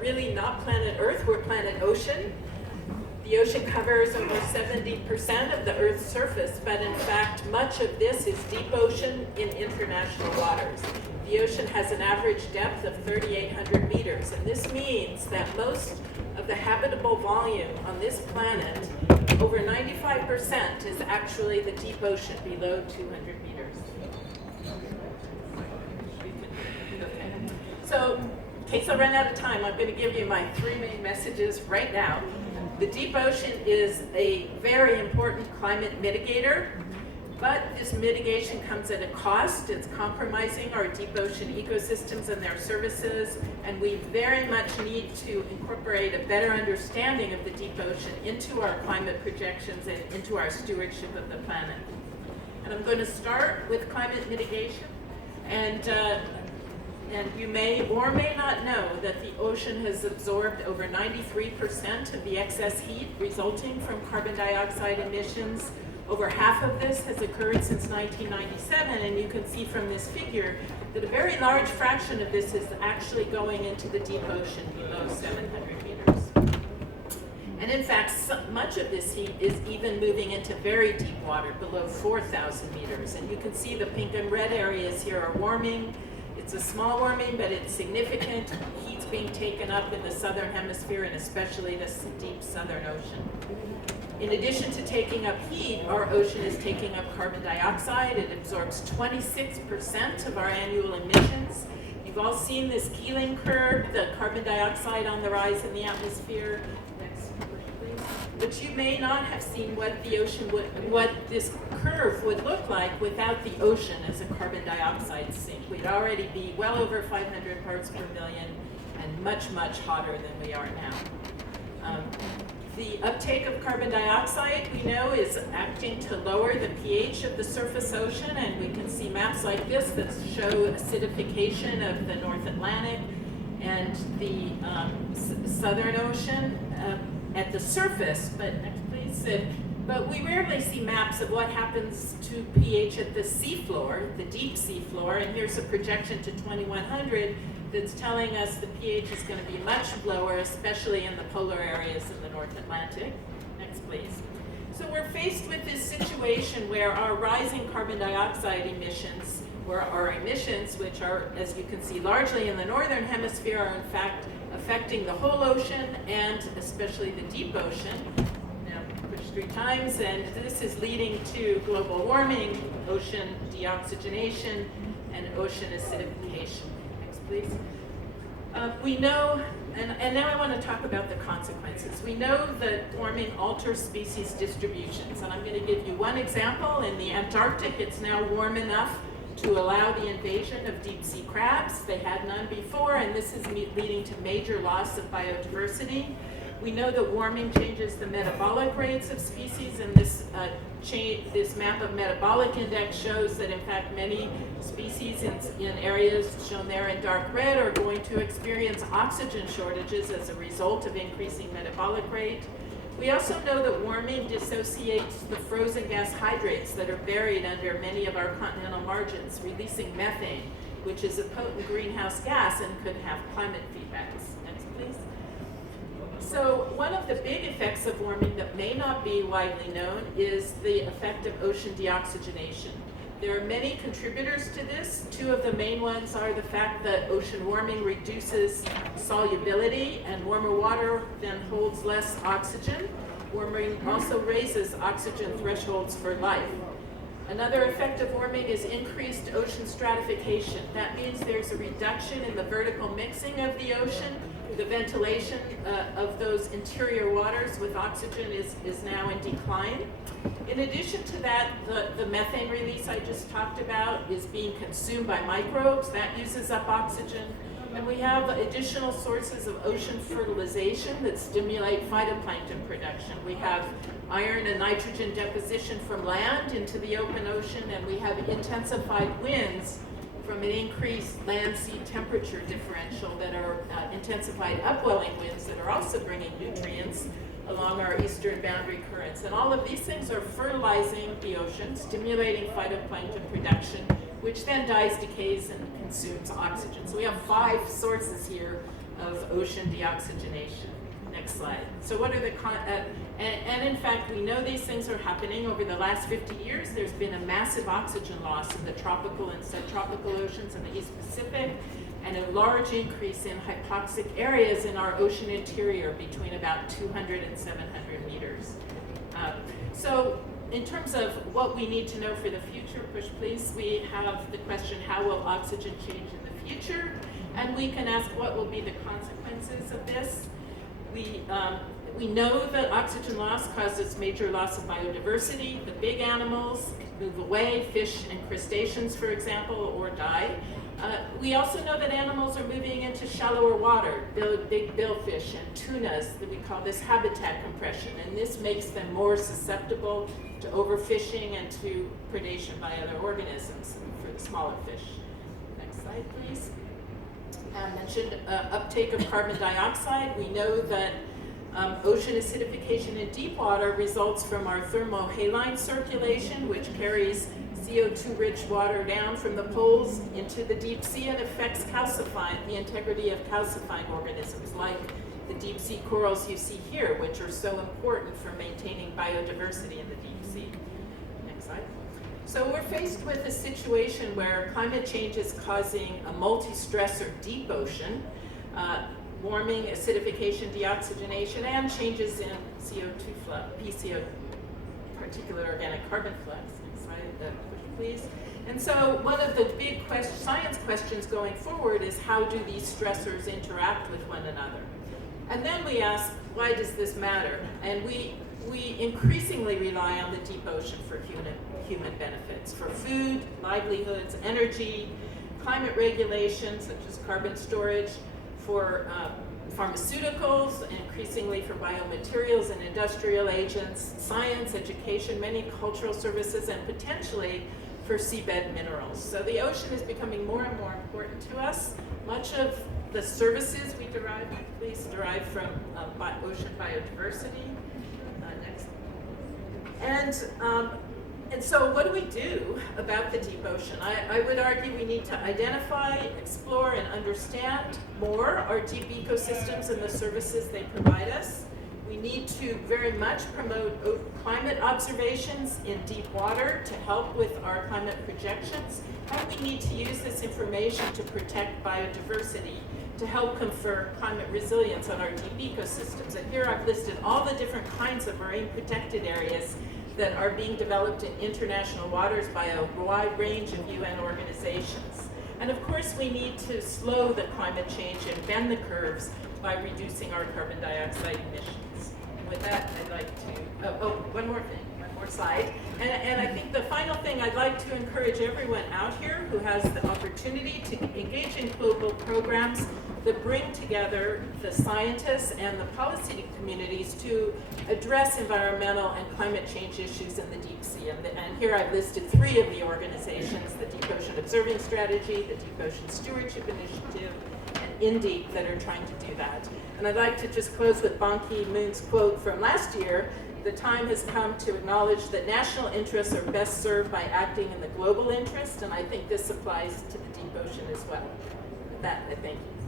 really not planet Earth, we're planet ocean. The ocean covers over 70% of the Earth's surface, but in fact, much of this is deep ocean in international waters. The ocean has an average depth of 3,800 meters, and this means that most of the habitable volume on this planet, over 95%, is actually the deep ocean below 200 meters. Okay. So, in case I run out of time, I'm going to give you my 3 main messages right now. The deep ocean is a very important climate mitigator, but this mitigation comes at a cost. It's compromising our deep ocean ecosystems and their services, and we very much need to incorporate a better understanding of the deep ocean into our climate projections and into our stewardship of the planet. And I'm going to start with climate mitigation, and you may or may not know that the ocean has absorbed over 93% of the excess heat resulting from carbon dioxide emissions. Over half of this has occurred since 1997, and you can see from this figure that a very large fraction of this is actually going into the deep ocean below 700 meters. And in fact, much of this heat is even moving into very deep water below 4,000 meters. And you can see the pink and red areas here are warming. It's a small warming, but it's significant. Heat's being taken up in the southern hemisphere, and especially the deep southern ocean. In addition to taking up heat, our ocean is taking up carbon dioxide. It absorbs 26% of our annual emissions. You've all seen this Keeling curve, the carbon dioxide on the rise in the atmosphere. Next, please. But you may not have seen what the ocean what this curve would look like without the ocean as a carbon dioxide sink. We'd already be well over 500 parts per million and much, much hotter than we are now. The uptake of carbon dioxide, we know, is acting to lower the pH of the surface ocean, and we can see maps like this that show acidification of the North Atlantic and the Southern Ocean at the surface. But next, please. But we rarely see maps of what happens to pH at the seafloor, the deep seafloor, and here's a projection to 2100 that's telling us the pH is going to be much lower, especially in the polar areas in the North Atlantic. Next, please. So we're faced with this situation where our rising carbon dioxide emissions, or our emissions, which are, as you can see, largely in the northern hemisphere, are in fact affecting the whole ocean and especially the deep ocean. Now, push 3 times, and this is leading to global warming, ocean deoxygenation, and ocean acidification. Please. We know, and now I want to talk about the consequences. We know that warming alters species distributions, and I'm going to give you one example. In the Antarctic, it's now warm enough to allow the invasion of deep sea crabs. They had none before, and this is leading to major loss of biodiversity. We know that warming changes the metabolic rates of species, and this map of metabolic index shows that in fact many species in areas shown there in dark red are going to experience oxygen shortages as a result of increasing metabolic rate. We also know that warming dissociates the frozen gas hydrates that are buried under many of our continental margins, releasing methane, which is a potent greenhouse gas and could have climate feedbacks. Next, please. So one of the big effects of warming that may not be widely known is the effect of ocean deoxygenation. There are many contributors to this. 2 of the main ones are the fact that ocean warming reduces solubility, and warmer water then holds less oxygen. Warming also raises oxygen thresholds for life. Another effect of warming is increased ocean stratification. That means there's a reduction in the vertical mixing of the ocean. The ventilation of those interior waters with oxygen is now in decline. In addition to that, the methane release I just talked about is being consumed by microbes. That uses up oxygen. And we have additional sources of ocean fertilization that stimulate phytoplankton production. We have iron and nitrogen deposition from land into the open ocean, and we have intensified winds from an increased land-sea temperature differential that are intensified upwelling winds that are also bringing nutrients along our eastern boundary currents. And all of these things are fertilizing the ocean, stimulating phytoplankton production, which then dies, decays, and consumes oxygen. So we have 5 sources here of ocean deoxygenation. Next slide. So what are the, and in fact, we know these things are happening. Over the last 50 years, there's been a massive oxygen loss in the tropical and subtropical oceans in the East Pacific, and a large increase in hypoxic areas in our ocean interior between about 200 and 700 meters. So in terms of what we need to know for the future, push please, we have the question, how will oxygen change in the future? And we can ask, what will be the consequences of this? We know that oxygen loss causes major loss of biodiversity. The big animals move away, fish and crustaceans, for example, or die. We also know that animals are moving into shallower water, big billfish and tunas, that we call this habitat compression, and this makes them more susceptible to overfishing and to predation by other organisms for the smaller fish. Next slide, please. I mentioned uptake of carbon dioxide. We know that ocean acidification in deep water results from our thermohaline circulation, which carries CO2-rich water down from the poles into the deep sea and affects the integrity of calcifying organisms like the deep sea corals you see here, which are so important for maintaining biodiversity in the deep sea. Next slide. So we're faced with a situation where climate change is causing a multi-stressor deep ocean, warming, acidification, deoxygenation, and changes in CO2 flow, PCO, particulate organic carbon flux. Next slide, please. And so one of the big science questions going forward is, how do these stressors interact with one another? And then we ask, why does this matter? And we increasingly rely on the deep ocean for human benefits, for food, livelihoods, energy, climate regulation, such as carbon storage, for pharmaceuticals, increasingly for biomaterials and industrial agents, science, education, many cultural services, and potentially for seabed minerals. So the ocean is becoming more and more important to us. Much of the services we derive from ocean biodiversity. Next. And so what do we do about the deep ocean? I would argue we need to identify, explore, and understand more our deep ecosystems and the services they provide us. We need to very much promote climate observations in deep water to help with our climate projections. And we need to use this information to protect biodiversity, to help confer climate resilience on our deep ecosystems. And here I've listed all the different kinds of marine protected areas that are being developed in international waters by a wide range of UN organizations. And of course, we need to slow the climate change and bend the curves by reducing our carbon dioxide emissions. And with that, I'd like to, one more slide. And I think the final thing, I'd like to encourage everyone out here who has the opportunity to engage in global programs that bring together the scientists and the policy communities to address environmental and climate change issues in the deep sea. And here I've listed 3 of the organizations: the Deep Ocean Observing Strategy, the Deep Ocean Stewardship Initiative, and INDEEP, that are trying to do that. And I'd like to just close with Ban Ki-moon's quote from last year: "The time has come to acknowledge that national interests are best served by acting in the global interest," and I think this applies to the deep ocean as well. With that, I thank you.